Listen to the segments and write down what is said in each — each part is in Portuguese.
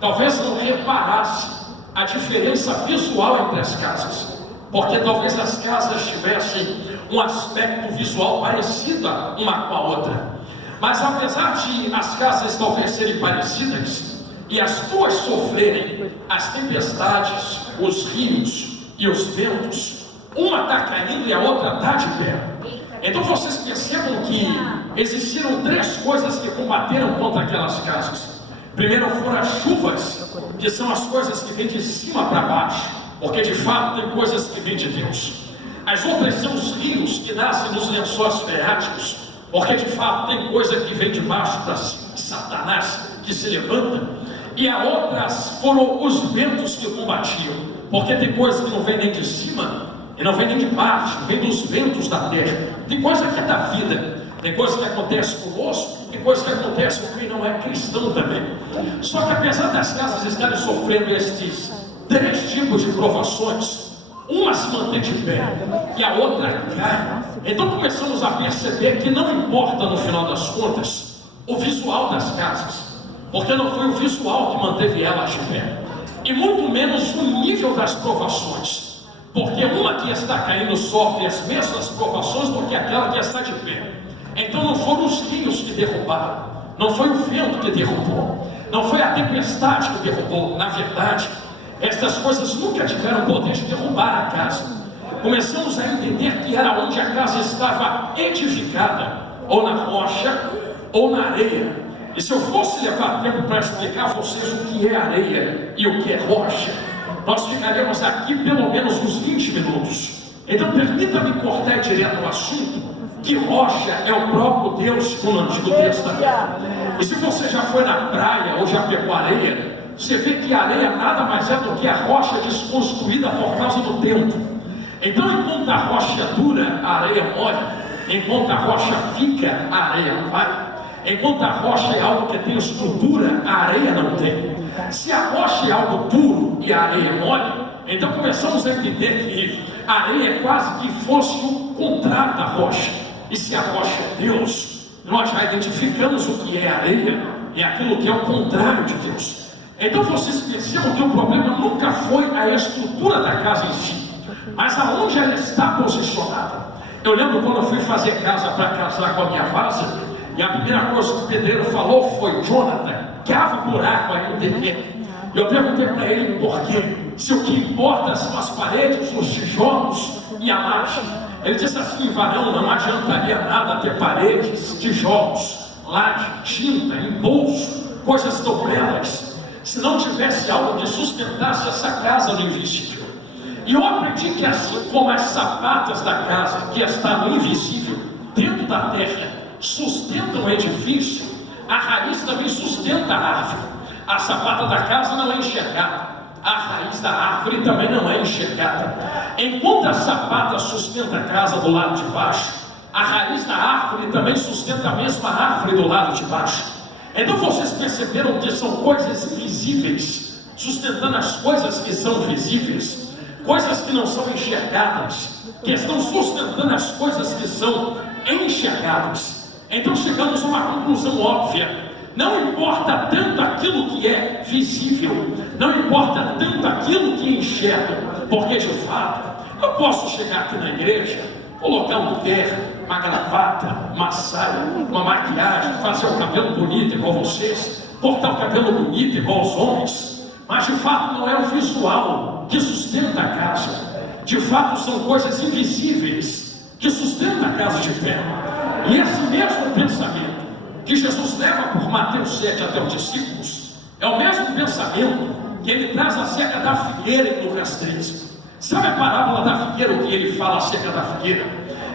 talvez não reparasse a diferença visual entre as casas, porque talvez as casas tivessem um aspecto visual parecido uma com a outra. Mas apesar de as casas talvez serem parecidas e as duas sofrerem as tempestades, os rios e os ventos, uma está caindo e a outra está de pé. Então vocês percebam que existiram três coisas que combateram contra aquelas casas. Primeiro foram as chuvas, que são as coisas que vêm de cima para baixo, porque de fato tem coisas que vêm de Deus. As outras são os rios que nascem nos lençóis freáticos, porque de fato tem coisa que vem de baixo para cima, Satanás que se levanta. E as outras foram os ventos que combatiam, porque tem coisa que não vem nem de cima e não vem nem de baixo, vem dos ventos da terra. Tem coisa que é da vida, tem coisa que acontece conosco, tem coisa que acontece com quem não é cristão também. Só que apesar das casas estarem sofrendo estes três tipos de provações, uma se mantém de pé e a outra cai. Então começamos a perceber que não importa no final das contas o visual das casas, porque não foi o visual que manteve elas de pé, e muito menos o nível das provações, porque uma que está caindo sofre as mesmas provações do que aquela que está de pé. Então não foram os rios que derrubaram, não foi o vento que derrubou, não foi a tempestade que derrubou. Na verdade, estas coisas nunca tiveram poder de derrubar a casa. Começamos a entender que era onde a casa estava edificada, ou na rocha, ou na areia. E se eu fosse levar tempo para explicar a vocês o que é areia e o que é rocha, nós ficaríamos aqui pelo menos uns 20 minutos. Então permita-me cortar direto o assunto, que rocha é o próprio Deus no Antigo Testamento. E se você já foi na praia ou já pegou areia, você vê que a areia nada mais é do que a rocha desconstruída por causa do tempo. Então enquanto a rocha é dura, a areia mole. Enquanto a rocha fica, a areia vai. Enquanto a rocha é algo que tem estrutura, a areia não tem. Se a rocha é algo duro e a areia é mole, então começamos a entender que a areia é quase que fosse o contrário da rocha. E se a rocha é Deus, nós já identificamos o que é areia e aquilo que é o contrário de Deus. Então vocês percebam que o problema nunca foi a estrutura da casa em si, mas aonde ela está posicionada. Eu lembro quando eu fui fazer casa para casar com a minha vaza, e a primeira coisa que o pedreiro falou foi: Jonathan, cava um buraco aí no terreno. Eu perguntei para ele por quê, se o que importa são as paredes, os tijolos e a laje. Ele disse assim: varão, não adiantaria nada ter paredes, tijolos, laje, tinta, embolso, coisas tão belas, se não tivesse algo que sustentasse essa casa no invisível. E eu aprendi que assim como as sapatas da casa, que está no invisível, dentro da terra, sustentam o edifício, a raiz também sustenta a árvore. A sapata da casa não é enxergada, a raiz da árvore também não é enxergada. Enquanto a sapata sustenta a casa do lado de baixo, a raiz da árvore também sustenta a mesma árvore do lado de baixo. Então vocês perceberam que são coisas invisíveis sustentando as coisas que são visíveis, coisas que não são enxergadas, que estão sustentando as coisas que são enxergadas. Então chegamos a uma conclusão óbvia: não importa tanto aquilo que é visível, não importa tanto aquilo que enxerga, porque de fato eu posso chegar aqui na igreja, colocar um terno, uma gravata, uma saia, uma maquiagem, fazer o cabelo bonito igual vocês, cortar o cabelo bonito igual os homens, mas de fato não é o visual que sustenta a casa. De fato são coisas invisíveis que sustentam a casa de pé. E esse mesmo pensamento que Jesus leva por Mateus 7 até os discípulos é o mesmo pensamento que ele traz acerca da figueira em Lucas 13. Sabe a parábola da figueira, o que ele fala acerca da figueira?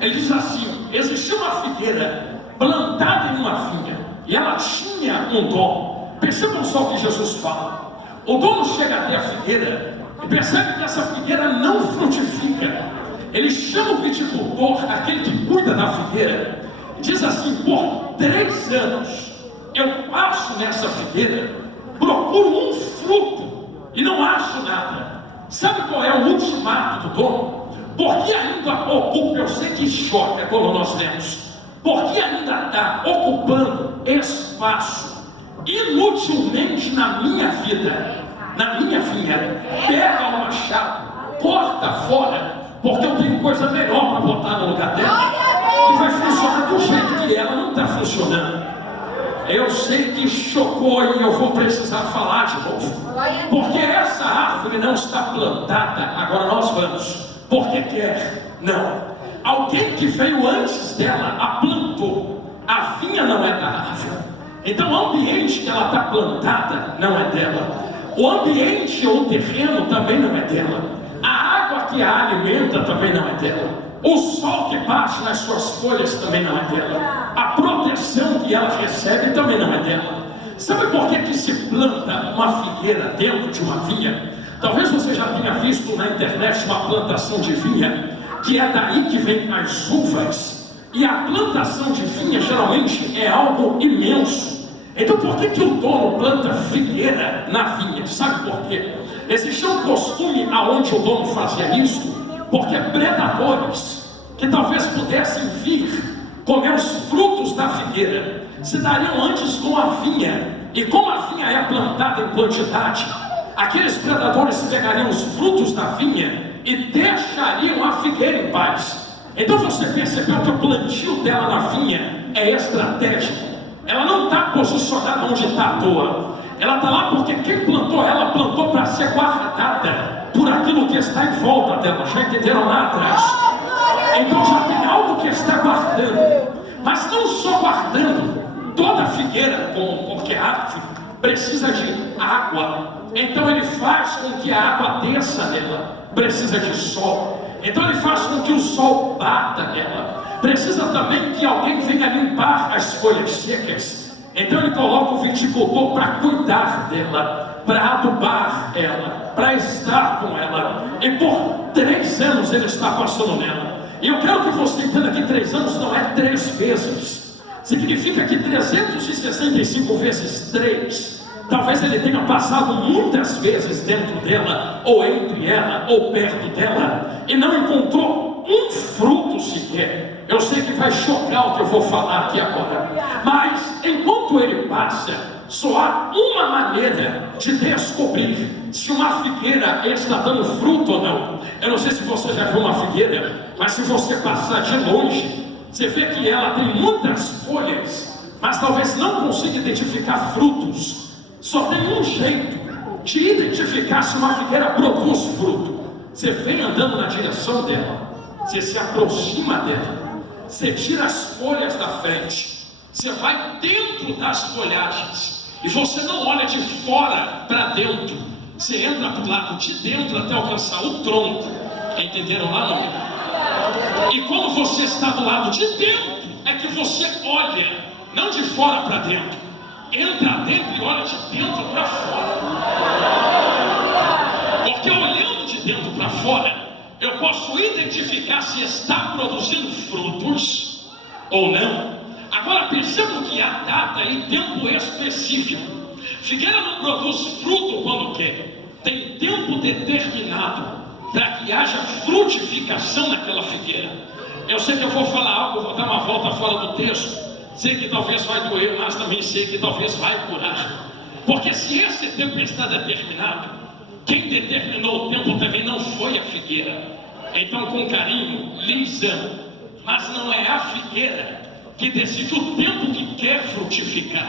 Ele diz assim: existia uma figueira plantada em uma vinha e ela tinha um dono. Percebam só o que Jesus fala. O dono chega até a figueira e percebe que essa figueira não frutifica. Ele chama o viticultor, aquele que cuida da figueira, e diz assim: por 3 anos eu passo nessa figueira, procuro um fruto e não acho nada. Sabe qual é o ultimato do dono? Porque ainda ocupa, eu sei que choca quando nós lemos, porque ainda está ocupando espaço inutilmente na minha vida. vida, na minha vinha, pega o machado, corta fora, porque eu tenho coisa melhor para botar no lugar dela, e vai funcionar do jeito que ela não está funcionando. Eu sei que chocou e eu vou precisar falar de novo, porque essa árvore não está plantada. Agora nós vamos, porque quer, não. Alguém que veio antes dela a plantou. A vinha não é da árvore, então o ambiente que ela está plantada não é dela. O ambiente ou o terreno também não é dela. A água que a alimenta também não é dela. O sol que bate nas suas folhas também não é dela. A proteção que ela recebe também não é dela. Sabe por que se planta uma figueira dentro de uma vinha? Talvez você já tenha visto na internet uma plantação de vinha, que é daí que vem as uvas. E a plantação de vinha geralmente é algo imenso. Então por que o dono planta figueira na vinha? Sabe por quê? Existia um costume aonde o dono fazia isso, porque predadores que talvez pudessem vir comer os frutos da figueira se dariam antes com a vinha. E como a vinha é plantada em quantidade, aqueles predadores pegariam os frutos da vinha e deixariam a figueira em paz. Então você percebeu que o plantio dela na vinha é estratégico. Ela não está posicionada onde está à toa. Ela está lá porque quem plantou ela plantou para ser guardada por aquilo que está em volta dela. Já entenderam lá atrás? Então já tem algo que está guardando. Mas não só guardando. Toda figueira, como qualquer árvore, precisa de água. Então ele faz com que a água desça nela. Precisa de sol. Então ele faz com que o sol bata nela. Precisa também que alguém venha limpar as folhas secas. Então ele coloca o viticultor para cuidar dela, para adubar ela, para estar com ela. E por 3 anos ele está passando nela. E eu quero que você entenda que 3 anos não é 3 vezes. Significa que 365 vezes 3. Talvez ele tenha passado muitas vezes dentro dela, ou entre ela, ou perto dela, e não encontrou um fruto sequer. Eu sei que vai chocar o que eu vou falar aqui agora, mas enquanto ele passa, só há uma maneira de descobrir se uma figueira está dando fruto ou não. Eu não sei se você já viu uma figueira, mas se você passar de longe, você vê que ela tem muitas folhas, mas talvez não consiga identificar frutos. Só tem um jeito de identificar se uma figueira produz fruto. Você vem andando na direção dela, você se aproxima dela, você tira as folhas da frente, você vai dentro das folhagens e você não olha de fora para dentro, você entra para o lado de dentro até alcançar o tronco. Entenderam lá, não? E quando você está do lado de dentro, é que você olha, não de fora para dentro. Entra dentro e olha de dentro para fora. Porque olhando de dentro para fora, eu posso identificar se está produzindo frutos ou não. Agora percebam que há data e tempo específico. Figueira não produz fruto quando quer. Tem tempo determinado para que haja frutificação naquela figueira. Eu sei que eu vou falar algo, vou dar uma volta fora do texto. Sei que talvez vai doer, mas também sei que talvez vai curar. Porque se esse tempo está determinado, quem determinou o tempo também não foi a figueira. Então, com carinho, lhes amo. Mas não é a figueira que decide o tempo que quer frutificar.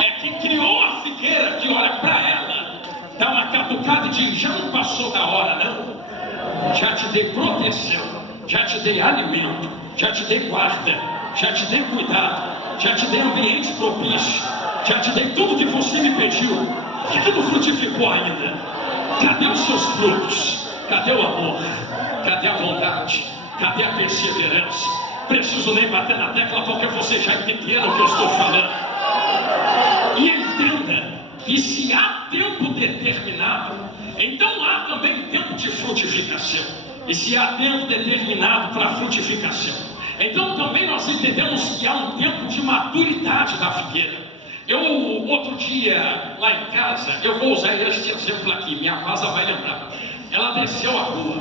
É quem criou a figueira que olha para ela, dá uma catucada e diz: já não passou da hora, não? Já te dei proteção. Já te dei alimento, já te dei guarda, já te dei cuidado, já te dei ambiente propício, já te dei tudo que você me pediu. Por que não frutificou ainda? Cadê os seus frutos? Cadê o amor? Cadê a bondade? Cadê a perseverança? Preciso nem bater na tecla porque vocês já entenderam o que eu estou falando. E entenda que se há tempo determinado, então há também tempo de frutificação. E se há tempo determinado para a frutificação, então também nós entendemos que há um tempo de maturidade da figueira. Outro dia, lá em casa, eu vou usar este exemplo aqui, minha vaza vai lembrar. Ela desceu a rua,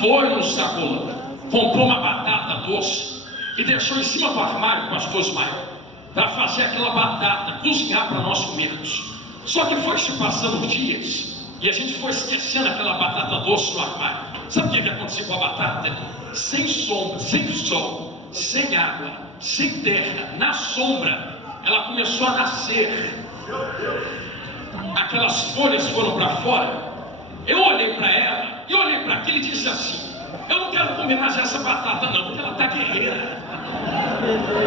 foi no sacolão, comprou uma batata doce e deixou em cima do armário, pastor Ismael. para fazer aquela batata, cozinhar para nós comermos. Só que foi se passando os dias e a gente foi esquecendo aquela batata doce no armário. Sabe o que aconteceu com a batata? Sem sombra, sem sol, sem água, sem terra, na sombra, ela começou a nascer. Aquelas folhas foram para fora. Eu olhei para ela e olhei para aquilo e disse assim: eu não quero comer mais essa batata não, porque ela está guerreira.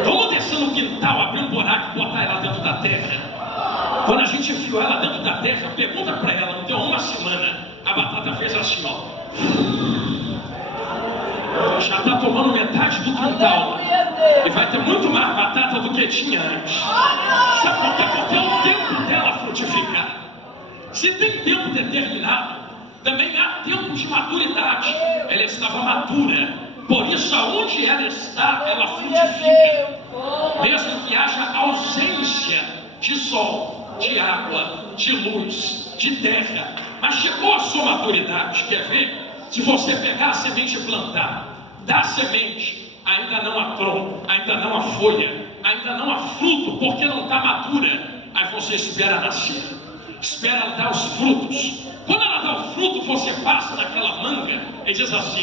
Vamos descer no quintal, abrir um buraco e botar ela dentro da terra. Quando a gente enfiou ela dentro da terra, pergunta para ela, não deu uma semana, a batata fez assim, ó. Já está tomando metade do quintal. E vai ter muito mais batata do que tinha antes. Sabe por quê? Porque é o tempo dela frutificar. Se tem tempo determinado, também há tempo de maturidade. Ela estava madura. Por isso, aonde ela está, ela frutifica. Mesmo que haja ausência de sol, de água, de luz, de terra. Mas chegou a sua maturidade. Quer ver? Se você pegar a semente e plantar, dá semente, ainda não há tronco, ainda não há folha, ainda não há fruto, porque não está madura. Aí você espera nascer, espera ela dar os frutos. Quando ela dá o fruto, você passa naquela manga e diz assim: